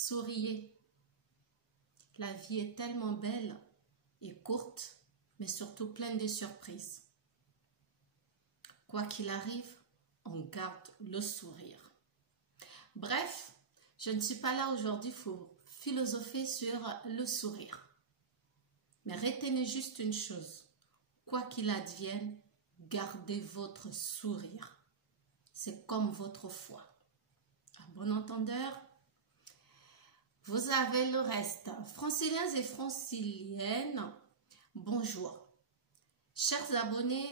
Souriez. La vie est tellement belle et courte, mais surtout pleine de surprises. Quoi qu'il arrive, on garde le sourire. Bref, je ne suis pas là aujourd'hui pour philosopher sur le sourire. Mais retenez juste une chose. Quoi qu'il advienne, gardez votre sourire. C'est comme votre foi. À bon entendeur, vous avez le reste. Franciliens et franciliennes, bonjour. Chers abonnés,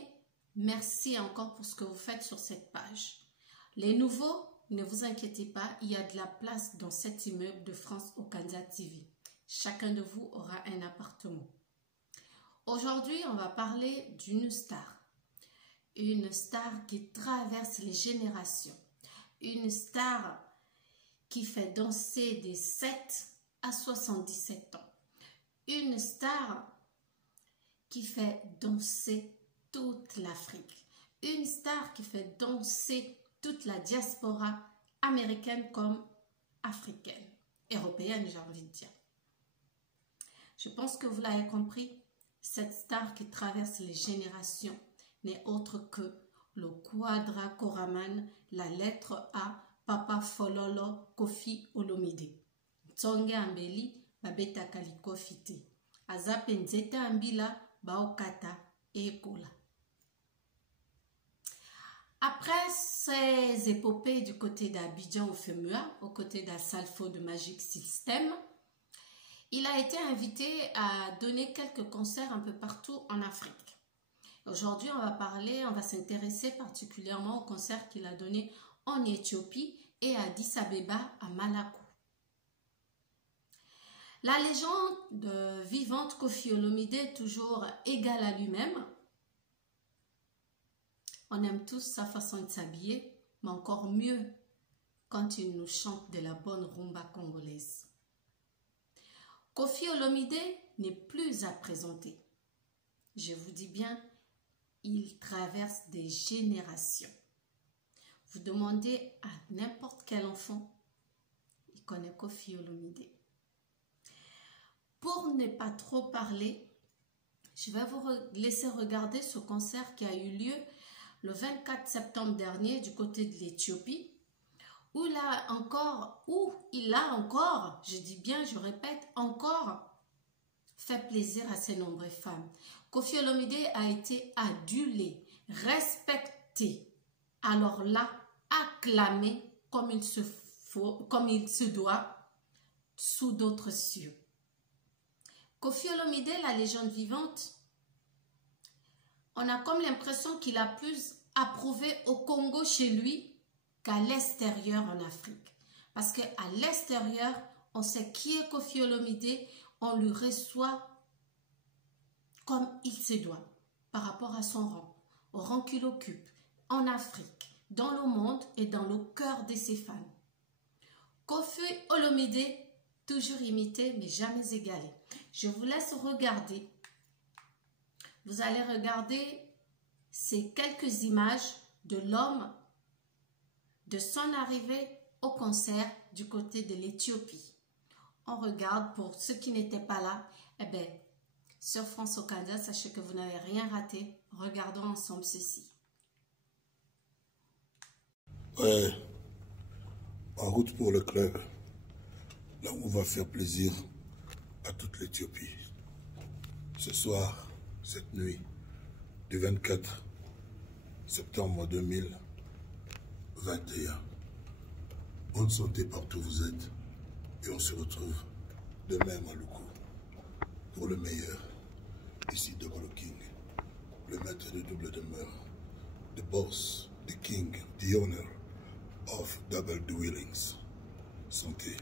merci encore pour ce que vous faites sur cette page. Les nouveaux, ne vous inquiétez pas, il y a de la place dans cet immeuble de France Okadia TV. Chacun de vous aura un appartement. Aujourd'hui, on va parler d'une star. Une star qui traverse les générations. Une star qui fait danser des 7 à 77 ans. Une star qui fait danser toute l'Afrique. Une star qui fait danser toute la diaspora américaine comme africaine, européenne, j'ai envie de dire. Je pense que vous l'avez compris, cette star qui traverse les générations n'est autre que le Quadra Koraman, la lettre A, Papa Fololo Kofi Olomide. Tsonge Ambeli, Babeta Kalikofite. Azapenzeta Ambila, Baokata et Ekola. Après ces épopées du côté d'Abidjan au Femua, aux côtés d'Assalfo de Magic System, il a été invité à donner quelques concerts un peu partout en Afrique. Aujourd'hui, on va s'intéresser particulièrement au concert qu'il a donné en Éthiopie et à Addis Abeba à Malakou. La légende vivante Kofi Olomide est toujours égale à lui-même. On aime tous sa façon de s'habiller, mais encore mieux quand il nous chante de la bonne rumba congolaise. Kofi Olomide n'est plus à présenter. Je vous dis bien, il traverse des générations. Vous demandez à n'importe quel enfant, il connaît Kofi Olomide. Pour ne pas trop parler, je vais vous laisser regarder ce concert qui a eu lieu le 24 septembre dernier du côté de l'Éthiopie, où il a encore, je dis bien, je répète, encore fait plaisir à ces nombreuses femmes. Kofi Olomide a été adulé, respecté, alors là, acclamé comme il se doit, sous d'autres cieux. Kofi Olomide, la légende vivante, on a comme l'impression qu'il a plus approuvé au Congo chez lui qu'à l'extérieur en Afrique. Parce qu'à l'extérieur, on sait qui est Kofi Olomide, on lui reçoit comme il se doit, par rapport à son rang, au rang qu'il occupe, en Afrique, dans le monde et dans le cœur de ses fans. Kofi Olomide, toujours imité mais jamais égalé. Je vous laisse regarder. Vous allez regarder ces quelques images de l'homme, de son arrivée au concert du côté de l'Éthiopie. On regarde, pour ceux qui n'étaient pas là, eh bien, sur France Okadia, sachez que vous n'avez rien raté. Regardons ensemble ceci. Ouais, en route pour le club, là où on va faire plaisir à toute l'Éthiopie. Ce soir, cette nuit, du 24 septembre 2021. Bonne santé partout où vous êtes et on se retrouve demain à Loukou pour le meilleur. Ici Double King, le maître de double demeure, the boss, the king, the owner of Double Dwellings. Santé.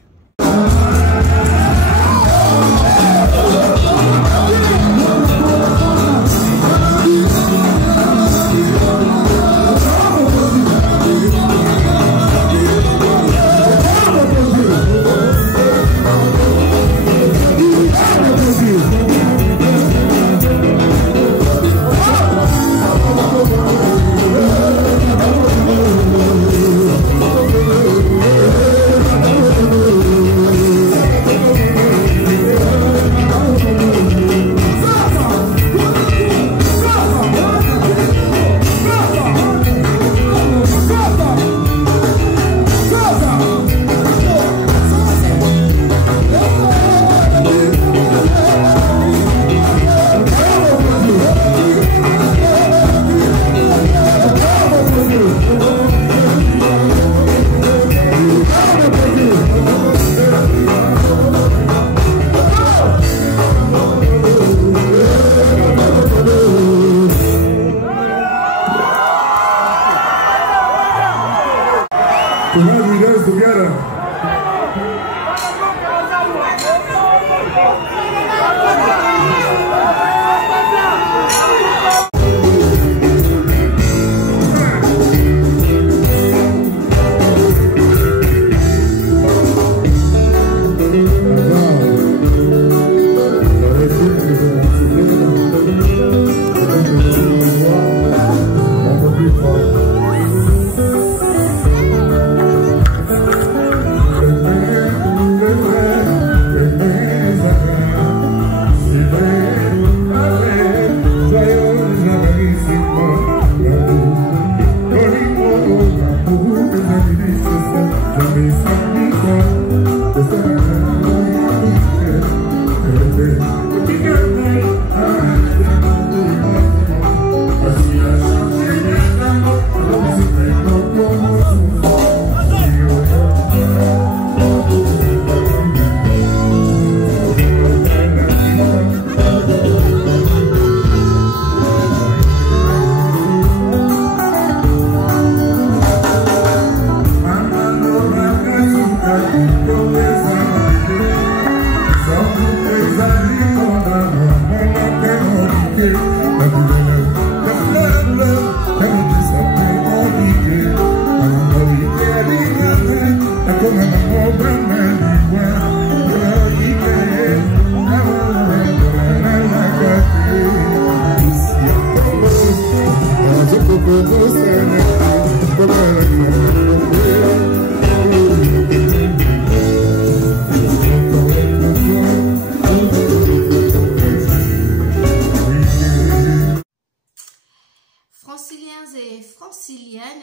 Tonight we dance together.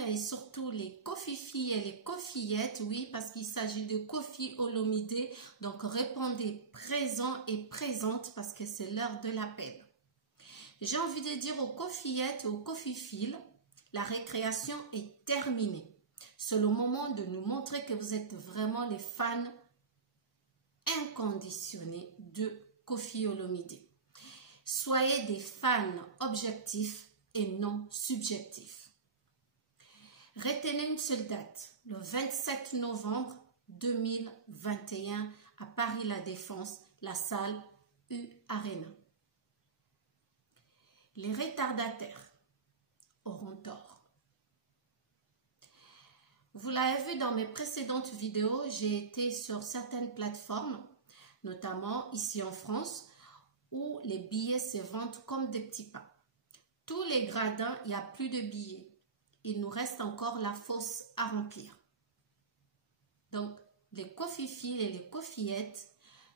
Et surtout les Kofi-filles et les Kofi-ettes, oui, parce qu'il s'agit de Koffi Olomide. Donc répondez présent et présente parce que c'est l'heure de l'appel. J'ai envie de dire aux Kofi-ettes et aux Kofi-filles, la récréation est terminée. C'est le moment de nous montrer que vous êtes vraiment les fans inconditionnés de Koffi Olomide. Soyez des fans objectifs et non subjectifs. Retenez une seule date, le 27 novembre 2021 à Paris La Défense, la salle U Arena. Les retardataires auront tort. Vous l'avez vu dans mes précédentes vidéos, j'ai été sur certaines plateformes, notamment ici en France, où les billets se vendent comme des petits pains. Tous les gradins, il n'y a plus de billets. Il nous reste encore la fosse à remplir. Donc, les Kofi-filles et les Kofi-ettes,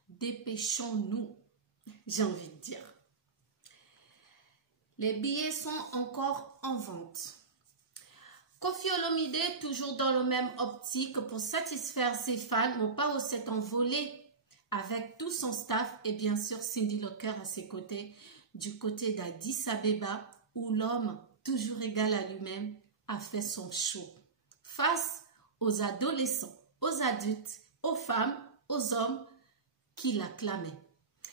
dépêchons-nous, j'ai envie de dire. Les billets sont encore en vente. Koffi Olomide, toujours dans le même optique pour satisfaire ses fans, mon pas s'est envolé avec tout son staff et bien sûr Cindy Locker à ses côtés, du côté d'Addis Abeba, où l'homme, toujours égal à lui-même, a fait son show face aux adolescents, aux adultes, aux femmes, aux hommes qui l'acclamaient.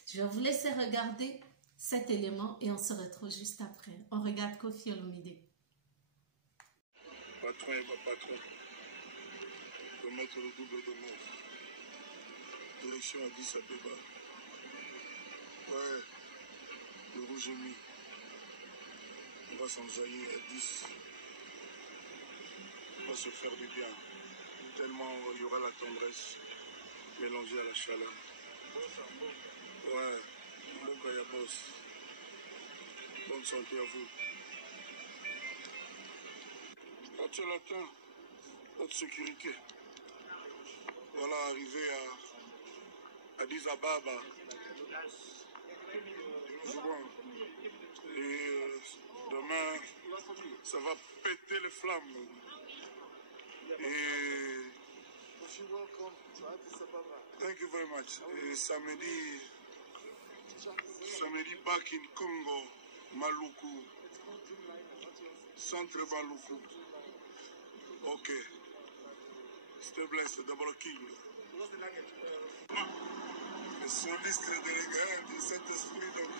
Je vais vous laisser regarder cet élément et on se retrouve juste après. On regarde Koffi Olomide. Patron et pas patron, remettre le double d'honneur. Direction Addis Abeba. Ouais, le rouge est mis. On va s'enjailler à 10. On va se faire du bien. Tellement il y aura la tendresse mélangée à la chaleur. Ouais, Mboka ya boss. Bonne santé à vous. Quartier latin, haute sécurité. Voilà, arrivé à Addis Ababa. Et demain, ça va péter les flammes. Et thank you very much. Et samedi back in Congo, Maluku, centre Maluku. Ok. Stay blessed, Double King. Le soliste délégué du Saint-Esprit, donc.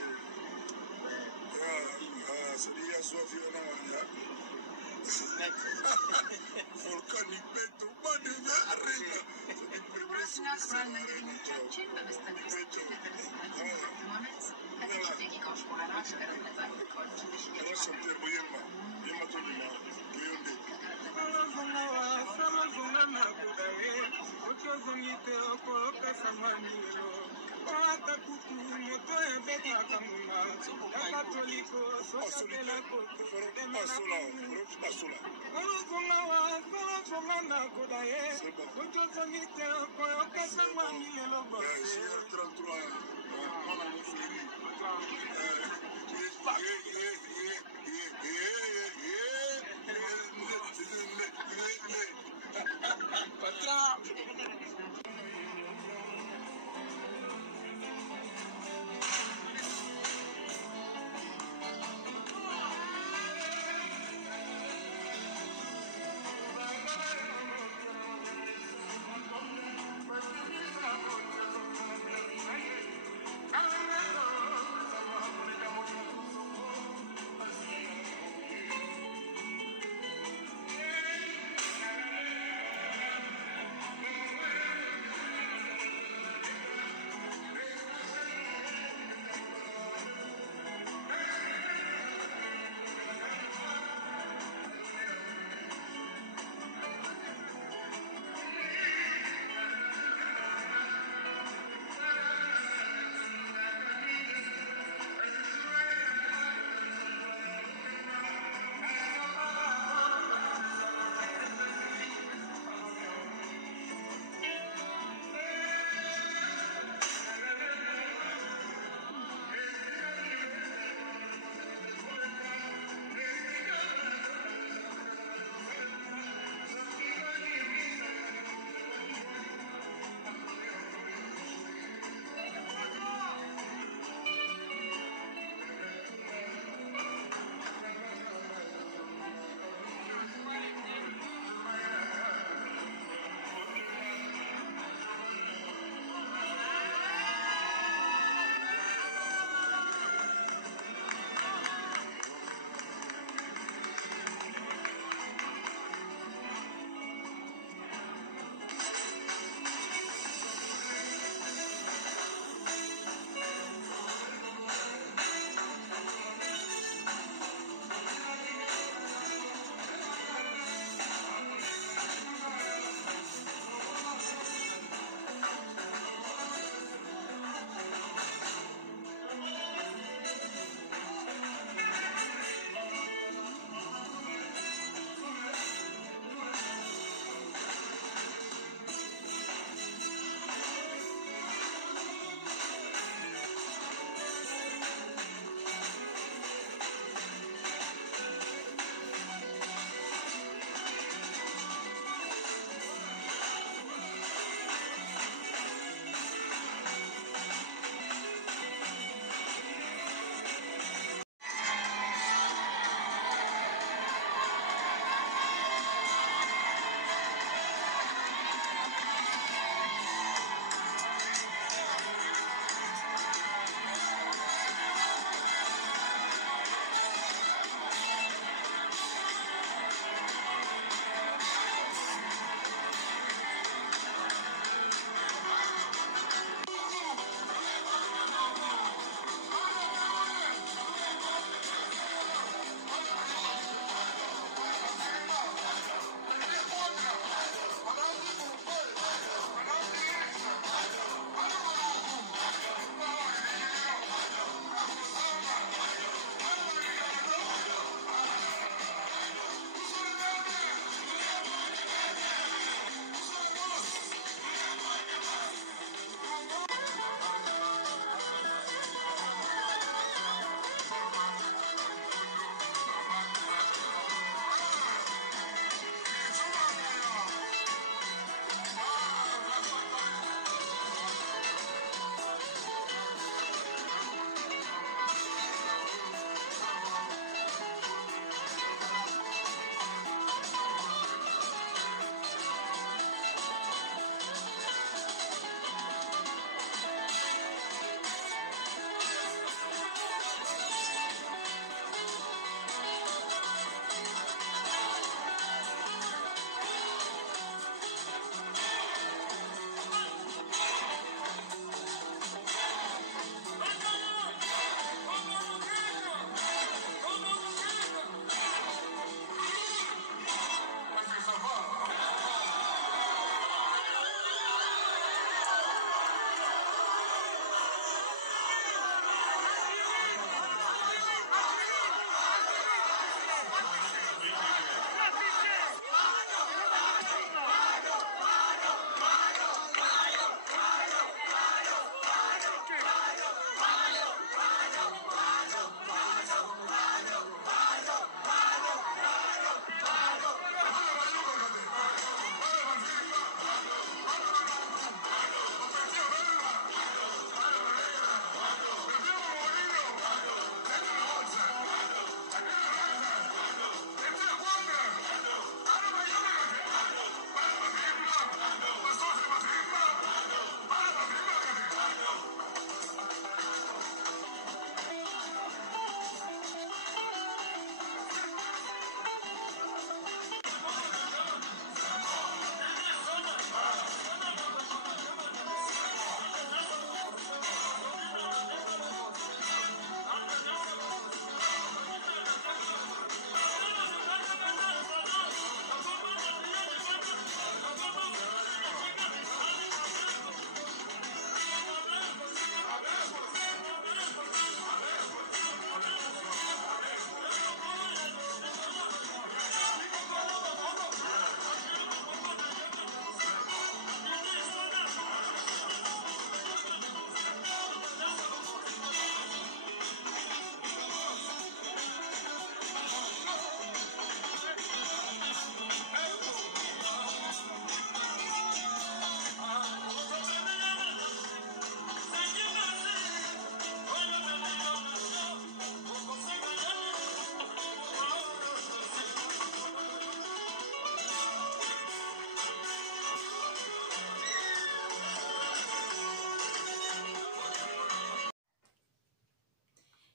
C'est dit, à soi, violent. Volcanique, bête,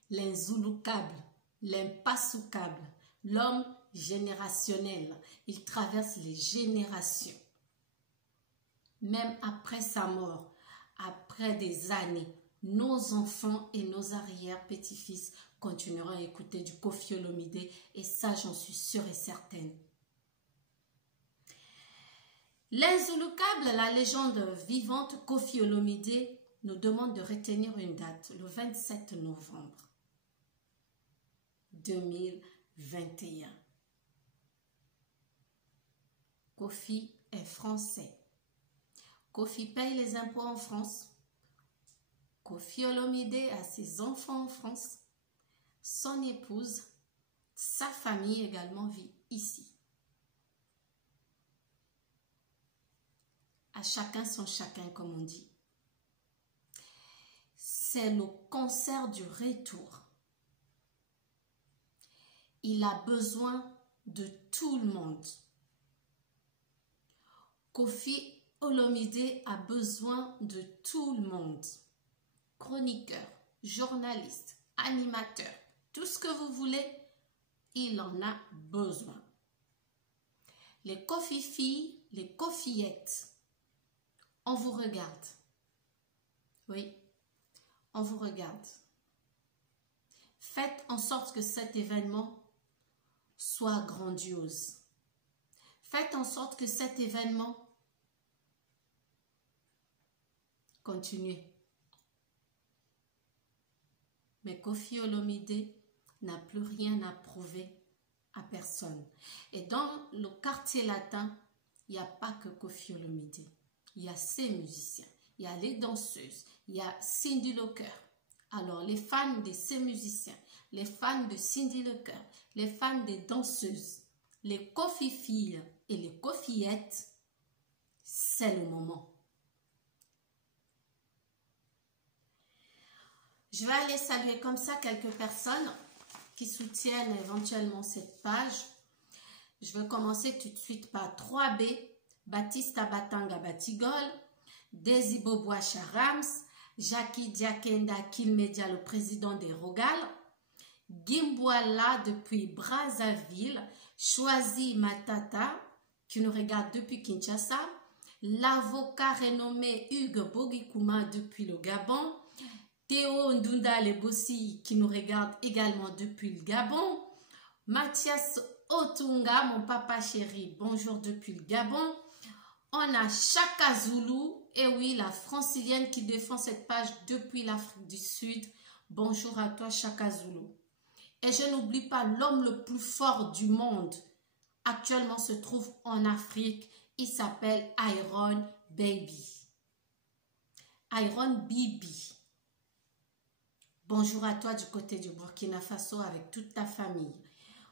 l'inzouloukable, l'impassoucable, l'homme générationnel. Il traverse les générations. Même après sa mort, après des années, nos enfants et nos arrière-petits-fils continueront à écouter du Koffi Olomide et ça, j'en suis sûre et certaine. L'inzouloukable, la légende vivante Koffi Olomide nous demande de retenir une date, le 27 novembre 2021. Koffi est français. Koffi paye les impôts en France. Koffi Olomide a ses enfants en France. Son épouse, sa famille également vit ici. À chacun son chacun, comme on dit. C'est le concert du retour. Il a besoin de tout le monde. Koffi Olomide a besoin de tout le monde. Chroniqueur, journaliste, animateur, tout ce que vous voulez, il en a besoin. Les Koffi-filles, les Koffiettes, on vous regarde. Oui, on vous regarde. Faites en sorte que cet événement soit grandiose. Faites en sorte que cet événement continue. Mais Koffi Olomide n'a plus rien à prouver à personne. Et dans le quartier latin, il n'y a pas que Koffi Olomide. Il y a ses musiciens, il y a les danseuses, il y a Cindy Lecœur. Alors, les fans de ces musiciens, les fans de Cindy Lecœur, les fans des danseuses, les Koffi-filles et les Koffiettes, c'est le moment. Je vais aller saluer comme ça quelques personnes qui soutiennent éventuellement cette page. Je vais commencer tout de suite par 3B, Baptiste Abatanga Batigol, Desi Bobois Charams, Jackie Diakenda Kilmedia, le président des Rogal, Gimboala depuis Brazzaville, Choisi Matata, qui nous regarde depuis Kinshasa, l'avocat renommé Hugues Bogikouma depuis le Gabon, Théo Ndunda Lebossi qui nous regarde également depuis le Gabon, Mathias Otunga, mon papa chéri, bonjour depuis le Gabon. On a Chaka Zulu, et oui, la francilienne qui défend cette page depuis l'Afrique du Sud. Bonjour à toi Chaka Zulu. Et je n'oublie pas l'homme le plus fort du monde. Actuellement se trouve en Afrique. Il s'appelle Iron Baby. Iron Bibi. Bonjour à toi du côté du Burkina Faso avec toute ta famille.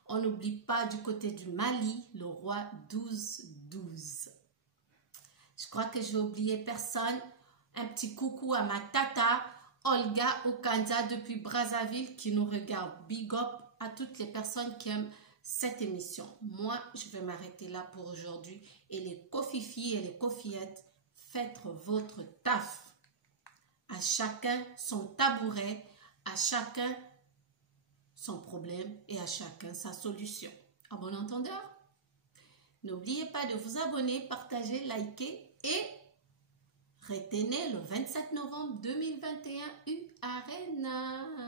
On n'oublie pas du côté du Mali, le roi 12-12. Je crois que j'ai oublié personne. Un petit coucou à ma tata, Olga Okanda depuis Brazzaville qui nous regarde. Big up à toutes les personnes qui aiment cette émission. Moi, je vais m'arrêter là pour aujourd'hui. Et les Koffi-filles et les Koffiettes, faites votre taf. À chacun son tabouret, à chacun son problème et à chacun sa solution. À bon entendeur, n'oubliez pas de vous abonner, partager, liker et retenez le 27 novembre 2021 U Arena.